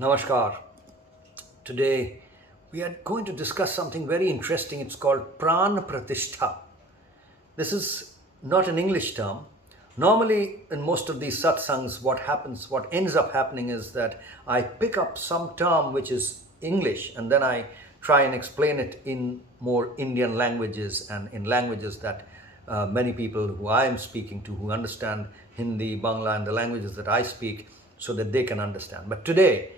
Namaskar. Today we are going to discuss something very interesting. It's called Pratishta. This is not an English term. Normally, in most of these satsangs, what ends up happening is that I pick up some term which is English and then I try and explain it in more Indian languages and in languages that many people who I am speaking to who understand Hindi, Bangla, and the languages that I speak so that they can understand. But today,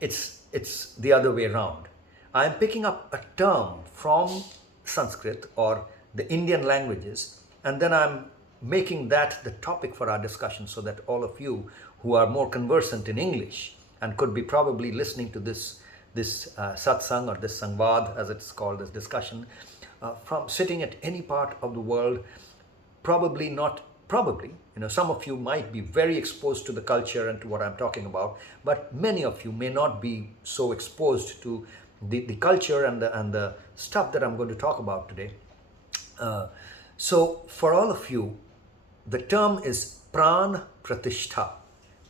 it's the other way around. I am picking up a term from Sanskrit or the Indian languages, and then I'm making that the topic for our discussion so that all of you who are more conversant in English and could be probably listening to this satsang or this sangvad as it's called, this discussion, from sitting at any part of the world, probably, some of you might be very exposed to the culture and to what I'm talking about, but many of you may not be so exposed to the culture and the stuff that I'm going to talk about today. So for all of you, the term is Pratishta.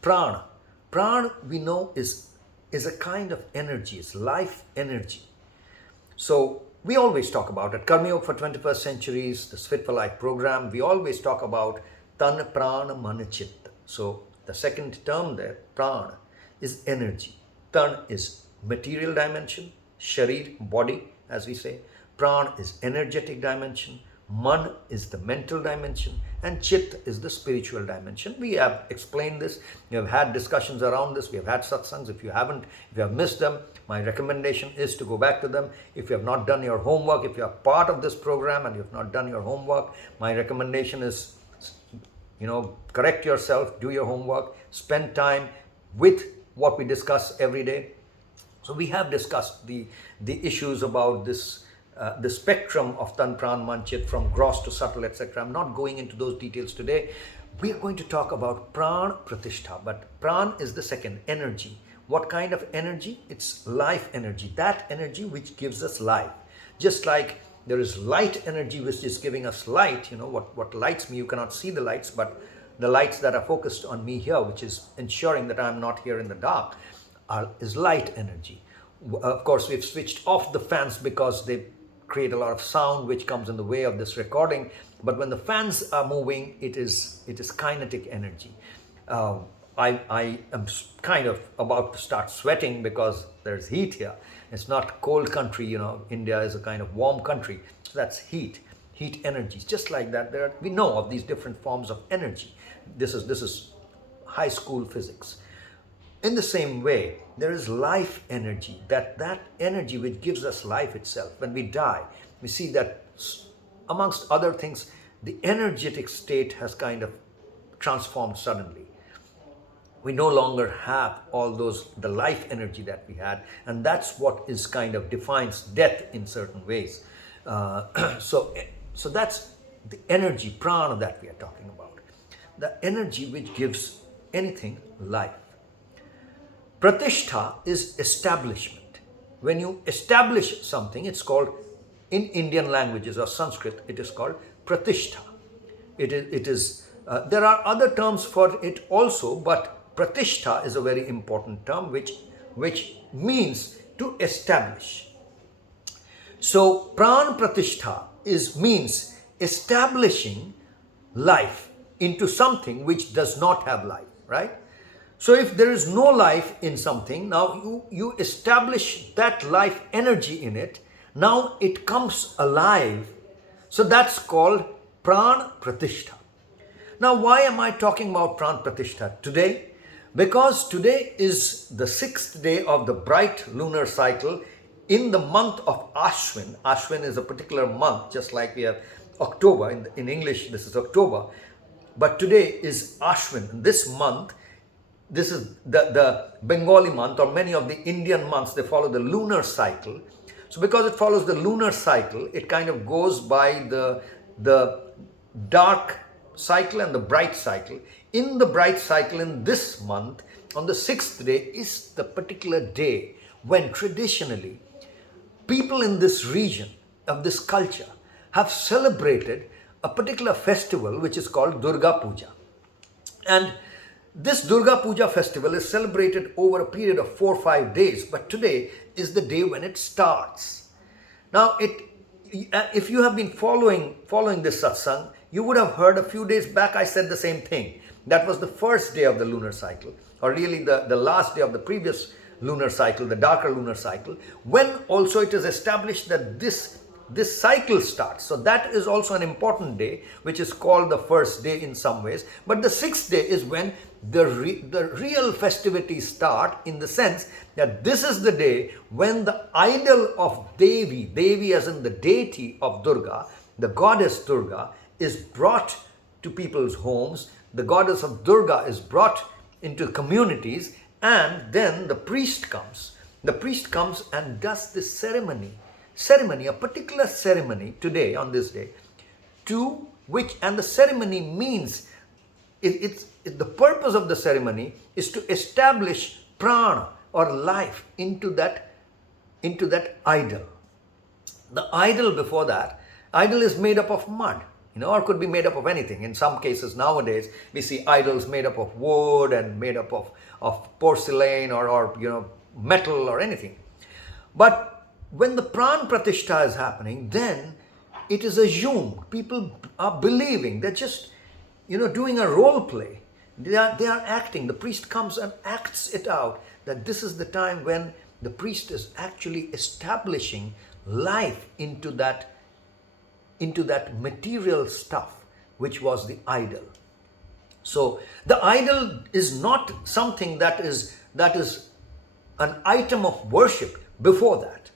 Pran we know is a kind of energy, it's life energy. So we always talk about it. Karma Yoga for 21st centuries, the Fit for Life program, we always talk about Tan Pran Man Chit. So the second term there, Pran, is energy. Tan is material dimension, Sharir, body, as we say. Pran is energetic dimension. Man is the mental dimension, and Chit is the spiritual dimension. We have explained this. We have had discussions around this. We have had satsangs. If you have missed them, my recommendation is to go back to them. If you have not done your homework, if you are part of this program and you have not done your homework, my recommendation is, correct yourself, do your homework, spend time with what we discuss every day. So we have discussed the issues about this. The spectrum of Tan Pran Man Chit from gross to subtle, etc. I'm not going into those details today. We are going to talk about Pratishta, but Pran is the second, energy. What kind of energy? It's life energy, that energy which gives us life. Just like there is light energy which is giving us light, what lights me, you cannot see the lights, but the lights that are focused on me here, which is ensuring that I'm not here in the dark, is light energy. Of course, we've switched off the fans because they create a lot of sound which comes in the way of this recording, but when the fans are moving, it is kinetic energy. I am kind of about to start sweating because there's heat here. It's not cold country, India is a kind of warm country, so that's heat energies. Just like that, we know of these different forms of energy. This is high school physics. In the same way, there is life energy, that energy which gives us life itself. When we die, we see that, amongst other things, the energetic state has kind of transformed suddenly. We no longer have all the life energy that we had, and that's what is kind of defines death in certain ways. So that's the energy, prana, that we are talking about. The energy which gives anything life. Pratishta is establishment. When you establish something, it's called, in Indian languages or Sanskrit, it is called Pratishta. It is. There are other terms for it also, but Pratishta is a very important term which means to establish. So Pran Pratishta means establishing life into something which does not have life, right? So if there is no life in something, now you establish that life energy in it, now it comes alive. So that's called Pran Pratishta. Now why am I talking about Pran Pratishta today? Because today is the 6th day of the bright lunar cycle in the month of Ashwin. Ashwin is a particular month, just like we have October. In English, this is October. But today is Ashwin. This month, this is the Bengali month, or many of the Indian months, they follow the lunar cycle. So because it follows the lunar cycle, it kind of goes by the dark cycle and the bright cycle. In the bright cycle in this month, on the 6th day, is the particular day when traditionally people in this region, of this culture, have celebrated a particular festival which is called Durga Puja. And this Durga Puja festival is celebrated over a period of 4 or 5 days, but today is the day when it starts. Now, if you have been following this satsang, you would have heard a few days back I said the same thing. That was the first day of the lunar cycle, or really the last day of the previous lunar cycle, the darker lunar cycle, when also it is established that this cycle starts. So that is also an important day, which is called the first day in some ways. But the sixth day is when the real festivities start, in the sense that this is the day when the idol of Devi as in the deity of Durga, the goddess Durga, is brought to people's homes. The goddess of Durga is brought into communities, and then the priest comes. The priest comes and does this ceremony, a particular ceremony today, on this day, to which, and the ceremony means, the purpose of the ceremony is to establish prana or life into that idol. The idol before that, idol is made up of mud, or could be made up of anything. In some cases nowadays, we see idols made up of wood and made up of porcelain or metal or anything. But when the pran pratishta is happening, then it is assumed, people are believing, they're just, doing a role play. They are acting. The priest comes and acts it out, that this is the time when the priest is actually establishing life into that material stuff, which was the idol. So the idol is not something that is an item of worship before that.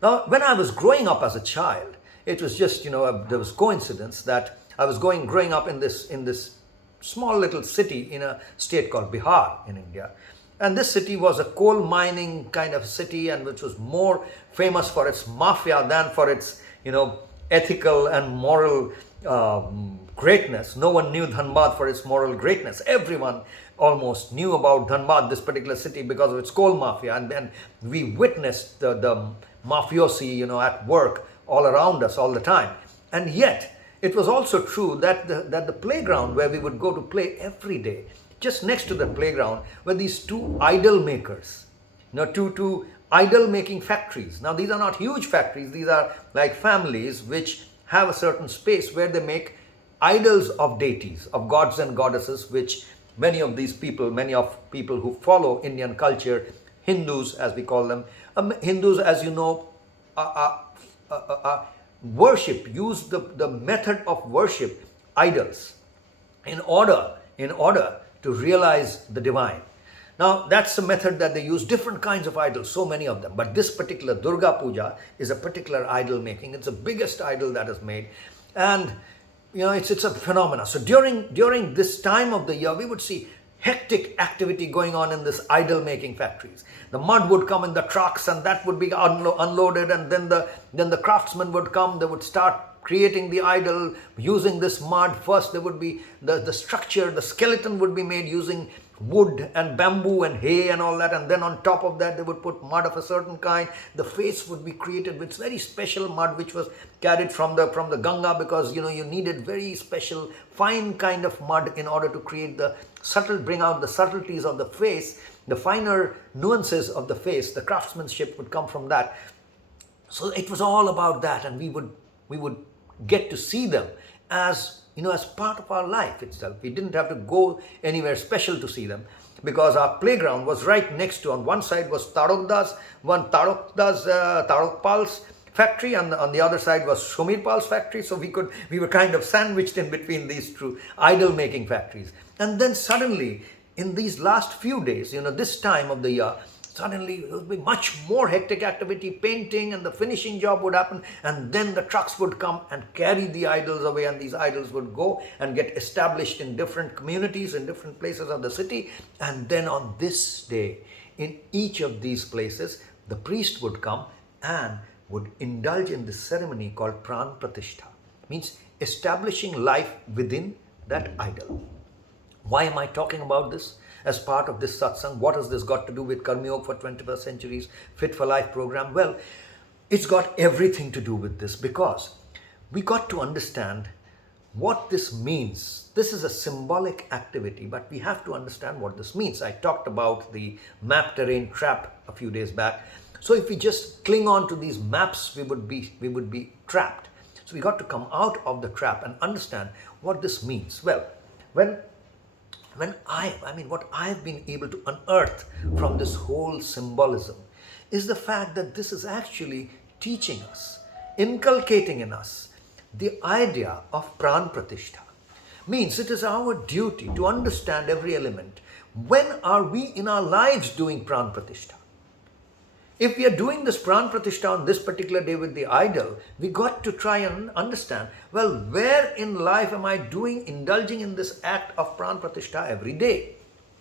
Now, when I was growing up as a child, it was just, there was coincidence that I was growing up in this small little city in a state called Bihar in India. And this city was a coal mining kind of city, and which was more famous for its mafia than for its, ethical and moral greatness. No one knew Dhanbad for its moral greatness. Everyone almost knew about Dhanbad, this particular city, because of its coal mafia. And then we witnessed the mafiosi, at work all around us all the time. And yet, it was also true that the playground where we would go to play every day, just next to the playground, were these two idol makers. Two idol making factories. Now, these are not huge factories. These are like families which have a certain space where they make idols of deities, of gods and goddesses, which many of people who follow Indian culture, Hindus as we call them, Hindus, as you know, use the method of worship idols in order to realize the divine. Now, that's the method that they use, different kinds of idols, so many of them. But this particular Durga Puja is a particular idol making. It's the biggest idol that is made. And, it's a phenomenon. So during this time of the year, we would see hectic activity going on in this idol making factories. The mud would come in the trucks, and that would be unloaded, and then the craftsmen would come. They would start creating the idol using this mud. First there would be the structure, the skeleton would be made using wood and bamboo and hay and all that, and then on top of that they would put mud of a certain kind. The face would be created with very special mud which was carried from the Ganga, because you needed very special fine kind of mud in order to bring out the subtleties of the face, the finer nuances of the face. The craftsmanship would come from that. So it was all about that, and we would get to see them as part of our life itself. We didn't have to go anywhere special to see them, because our playground was right next to. On one side was Tarokpal's factory, and on the other side was Shomirpal's factory. So we were kind of sandwiched in between these two idol making factories. And then suddenly, in these last few days, this time of the year, suddenly there would be much more hectic activity, painting, and the finishing job would happen, and then the trucks would come and carry the idols away, and these idols would go and get established in different communities, in different places of the city. And then on this day, in each of these places, the priest would come and would indulge in this ceremony called pran pratishta. Means establishing life within that idol. Why am I talking about this as part of this satsang? What has this got to do with Karma Yoga for 21st Century's Fit for Life program? Well, it's got everything to do with this, because we got to understand what this means. This is a symbolic activity, but we have to understand what this means. I talked about the map terrain trap a few days back. So if we just cling on to these maps, we would be trapped. So we got to come out of the trap and understand what this means. Well, what I've been able to unearth from this whole symbolism is the fact that this is actually teaching us, inculcating in us the idea of pran-pratishta. Means it is our duty to understand every element. When are we in our lives doing pran-pratishta? If we are doing this pran-pratishta on this particular day with the idol, we got to try and understand, well, where in life am I indulging in this act of pran-pratishta every day?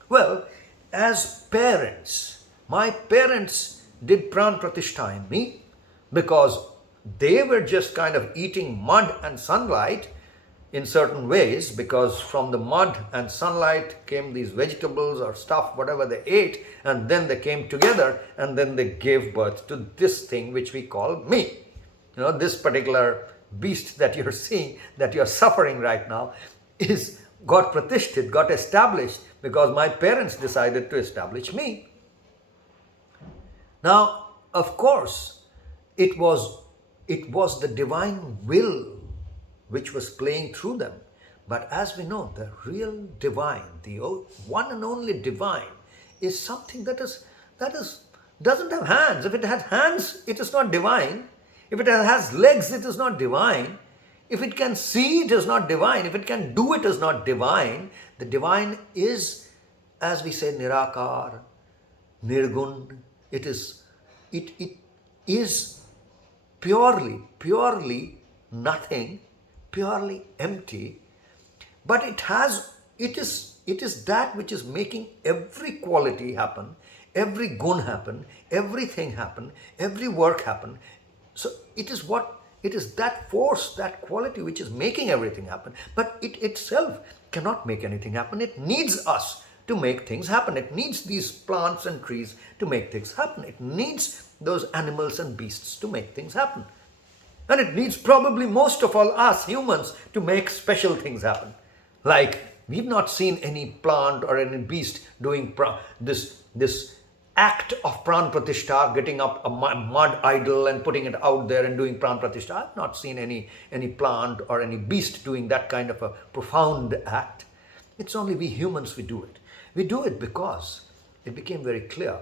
Well, as parents, my parents did pran-pratishta in me because they were just kind of eating mud and sunlight in certain ways, because from the mud and sunlight came these vegetables or stuff, whatever they ate, and then they came together and then they gave birth to this thing which we call me. This particular beast that you're seeing, that you're suffering right now, got pratishtit, got established because my parents decided to establish me. Now, of course, it was the divine will which was playing through them. But as we know, the real divine, the one and only divine, is something that doesn't have hands. If it has hands, it is not divine. If it has legs, it is not divine. If it can see, it is not divine. If it can do, it is not divine. The divine is, as we say, nirakar, nirgun. It is purely nothing, purely empty, but it is that which is making every quality happen, every gun happen, everything happen, every work happen. So it is that force, that quality which is making everything happen, but it itself cannot make anything happen. It needs us to make things happen. It needs these plants and trees to make things happen. It needs those animals and beasts to make things happen. And it needs probably most of all us humans to make special things happen. Like, we've not seen any plant or any beast doing this act of pran-pratishta, getting up a mud idol and putting it out there and doing pran-pratishta. I've not seen any plant or any beast doing that kind of a profound act. It's only we humans who do it. We do it because it became very clear.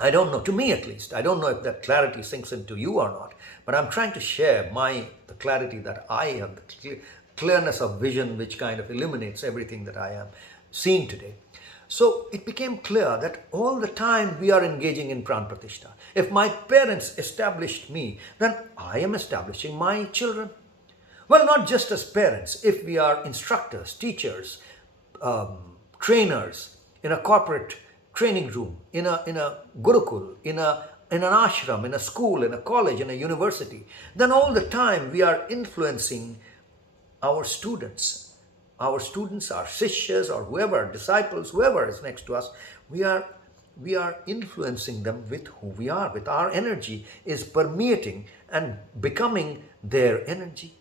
I don't know, to me at least, I don't know if that clarity sinks into you or not, but I'm trying to share the clarity that I have, the clearness of vision which kind of illuminates everything that I am seeing today. So it became clear that all the time we are engaging in pran-pratishta. If my parents established me, then I am establishing my children. Well, not just as parents, if we are instructors, teachers, trainers in a corporate training room, in a gurukul, in an ashram, in a school, in a college, in a university, then all the time we are influencing our students. Our students, our sishyas or whoever, disciples, whoever is next to us, we are influencing them with who we are, with our energy is permeating and becoming their energy.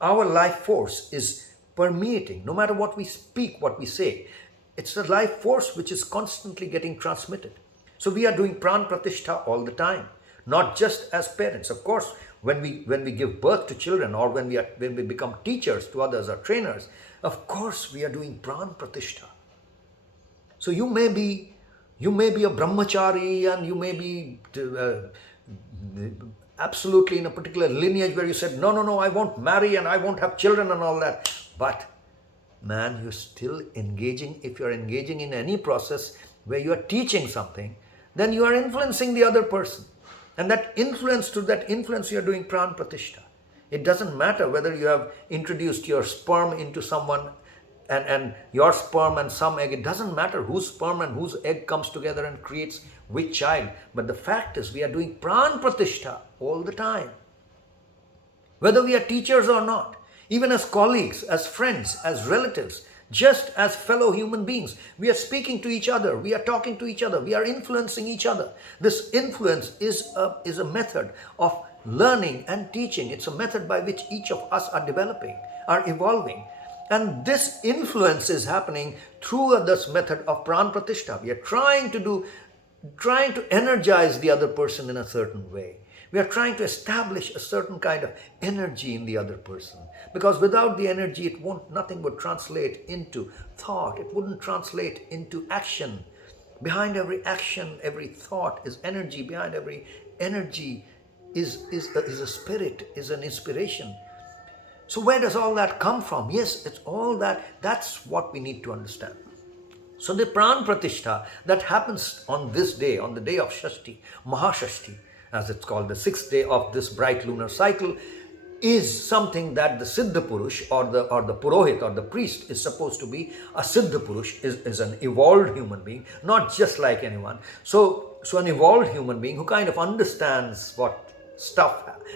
Our life force is permeating, no matter what we speak, what we say. It's the life force which is constantly getting transmitted. So we are doing pran-pratishta all the time, not just as parents. Of course, when we give birth to children, or when we become teachers to others or trainers, of course we are doing pran-pratishta. So you may be a brahmachari, and you may be absolutely in a particular lineage where you said, no, I won't marry and I won't have children and all that. But man, you're still engaging. If you're engaging in any process where you are teaching something, then you are influencing the other person. And through that influence, you're doing pran-pratishta. It doesn't matter whether you have introduced your sperm into someone and your sperm and some egg. It doesn't matter whose sperm and whose egg comes together and creates which child. But the fact is, we are doing pran-pratishta all the time. Whether we are teachers or not, even as colleagues, as friends, as relatives, just as fellow human beings, we are speaking to each other, we are talking to each other, we are influencing each other. This influence is a method of learning and teaching. It's a method by which each of us are developing, are evolving. And this influence is happening through this method of pran pratishta. We are trying to energize the other person in a certain way. We are trying to establish a certain kind of energy in the other person. Because without the energy, nothing would translate into thought. It wouldn't translate into action. Behind every action, every thought is energy. Behind every energy is a spirit, is an inspiration. So where does all that come from? Yes, it's all that. That's what we need to understand. So the pran pratishta that happens on this day, on the day of Shashti, Mahashashti, as it's called, the sixth day of this bright lunar cycle, is something that the Siddha Purush or the Purohit or the priest is supposed to be. A Siddha Purush is an evolved human being, not just like anyone. So an evolved human being who kind of understands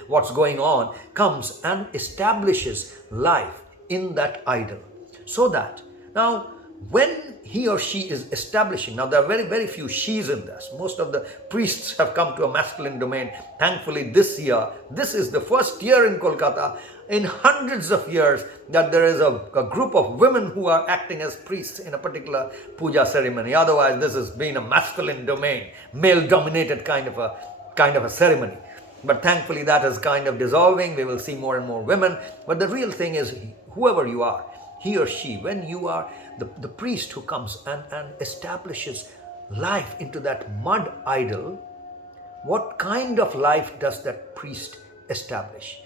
what's going on, comes and establishes life in that idol. So that now when he or she is establishing, now there are very, very few she's in this. Most of the priests have come to a masculine domain. Thankfully this year, this is the first year in Kolkata in hundreds of years that there is a group of women who are acting as priests in a particular puja ceremony. Otherwise this has been a masculine domain, male dominated kind of a ceremony. But thankfully that is kind of dissolving. We will see more and more women. But the real thing is, whoever you are, he or she, when you are the priest who comes and establishes life into that mud idol, what kind of life does that priest establish?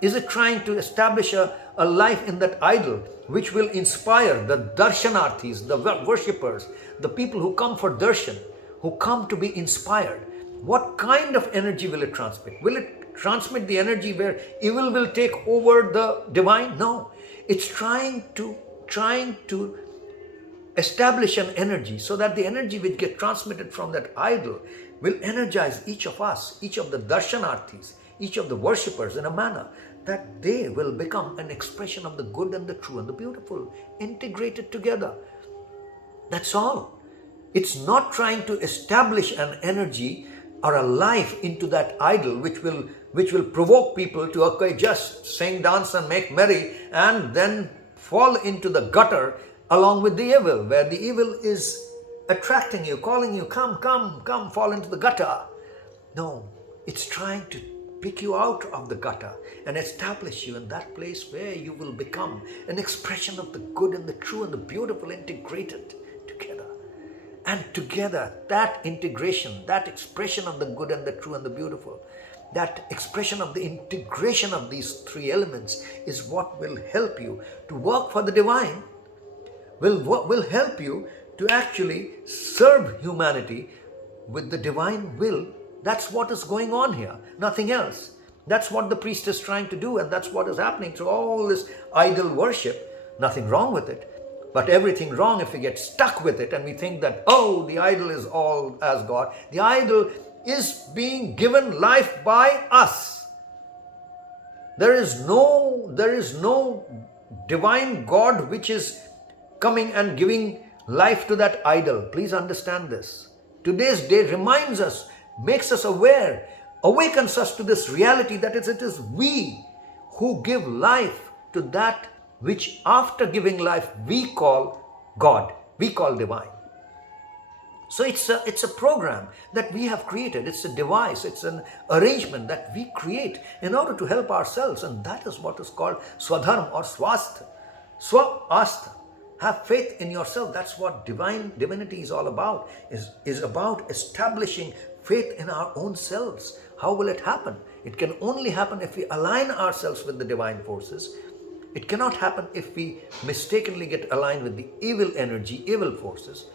Is it trying to establish a life in that idol which will inspire the darshanarthis, the worshippers, the people who come for darshan, who come to be inspired? What kind of energy will it transmit? Will it transmit the energy where evil will take over the divine? No. It's trying to establish an energy so that the energy which gets transmitted from that idol will energize each of us, each of the darshanarthis, each of the worshippers in a manner that they will become an expression of the good and the true and the beautiful, integrated together. That's all. It's not trying to establish an energy or a life into that idol which will provoke people to just sing, dance and make merry and then fall into the gutter along with the evil, where the evil is attracting you, calling you, come, fall into the gutter. No, it's trying to pick you out of the gutter and establish you in that place where you will become an expression of the good and the true and the beautiful integrated together. And together, that integration, that expression of the good and the true and the beautiful, that expression of the integration of these three elements is what will help you to work for the divine, will help you to actually serve humanity with the divine will. That's what is going on here, nothing else. That's what the priest is trying to do, and that's what is happening through all this idol worship. Nothing wrong with it. But everything wrong if we get stuck with it and we think that, oh, the idol is all as God. The idol is being given life by us. There is no divine God which is coming and giving life to that idol. Please understand this. Today's day reminds us, makes us aware, awakens us to this reality that it is we who give life to that which after giving life we call God, we call divine. So it's a program that we have created. It's a device, it's an arrangement that we create in order to help ourselves, and that is what is called swadharma or swastha. Swastha. Have faith in yourself. That's what divinity is all about. Is about establishing faith in our own selves. How will it happen? It can only happen if we align ourselves with the divine forces. It cannot happen if we mistakenly get aligned with the evil energy, evil forces.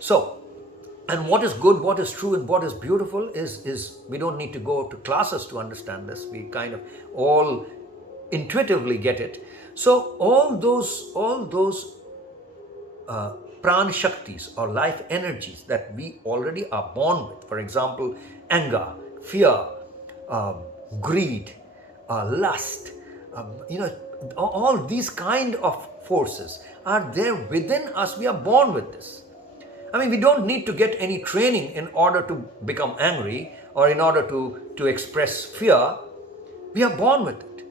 So, and what is good, what is true, and what is beautiful is we don't need to go to classes to understand this. We kind of all intuitively get it. So all those pran shaktis or life energies that we already are born with, for example, anger, fear, greed, lust, all these kind of forces are there within us. We are born with this. I mean, we don't need to get any training in order to become angry or in order to express fear, we are born with it.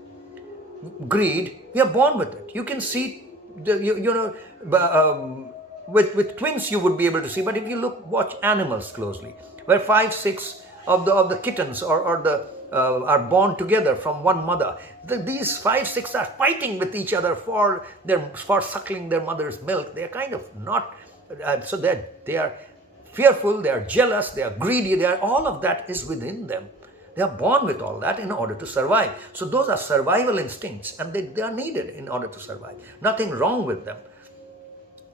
Greed, we are born with it. You can see, with twins you would be able to see, but if you watch animals closely, where 5, 6 of the kittens or the are born together from one mother, these 5, 6 are fighting with each other for suckling their mother's milk. They are kind of not, so they are fearful, they are jealous, they are greedy, all of that is within them. They are born with all that in order to survive. So those are survival instincts, and they are needed in order to survive. Nothing wrong with them.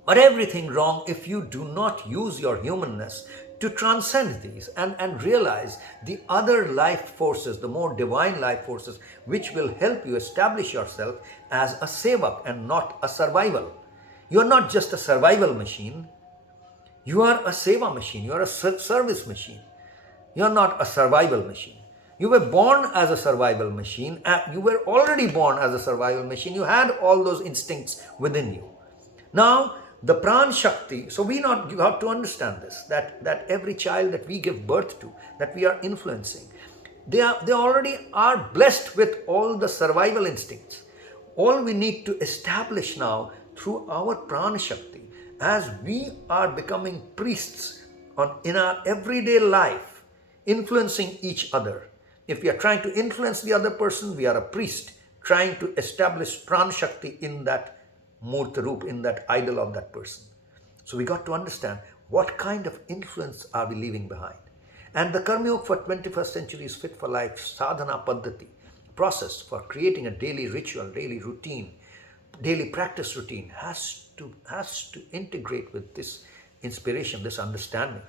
But everything wrong if you do not use your humanness to transcend these and realize the other life forces, the more divine life forces, which will help you establish yourself as a sevak and not a survival. You are not just a survival machine. You are a seva machine. You are a service machine. You are not a survival machine. You were born as a survival machine. You were already born as a survival machine. You had all those instincts within you. Now, the Pran Shakti, so you have to understand this, that every child that we give birth to, that we are influencing, they already are blessed with all the survival instincts. All we need to establish now through our Pran Shakti, as we are becoming priests in our everyday life, influencing each other. If we are trying to influence the other person, we are a priest trying to establish Pran Shakti in that Murta Roop, in that idol of that person. So we got to understand what kind of influence are we leaving behind. And the Karma Yoga for 21st century is fit for life sadhana paddhati, process for creating a daily ritual, daily routine, daily practice routine has to integrate with this inspiration, this understanding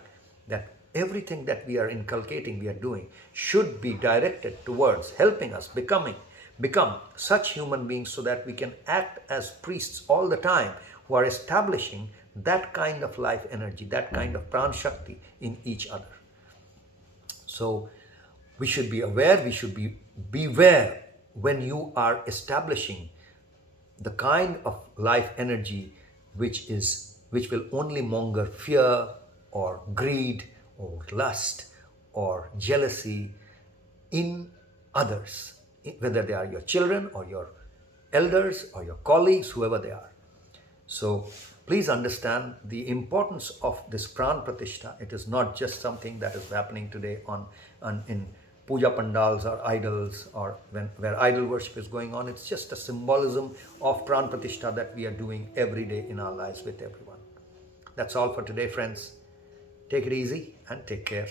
that everything that we are inculcating, we are doing, should be directed towards helping us become such human beings so that we can act as priests all the time who are establishing that kind of life energy, that kind of Pran Shakti in each other. So we should be aware, we should beware when you are establishing the kind of life energy which will only monger fear or greed or lust or jealousy in others, whether they are your children or your elders or your colleagues, whoever they are. So please understand the importance of this Pran Pratishta. It is not just something that is happening today in puja pandals or idols, or where idol worship is going on. It's just a symbolism of Pran Pratishta that we are doing every day in our lives with everyone. That's all for today, friends. Take it easy and take care.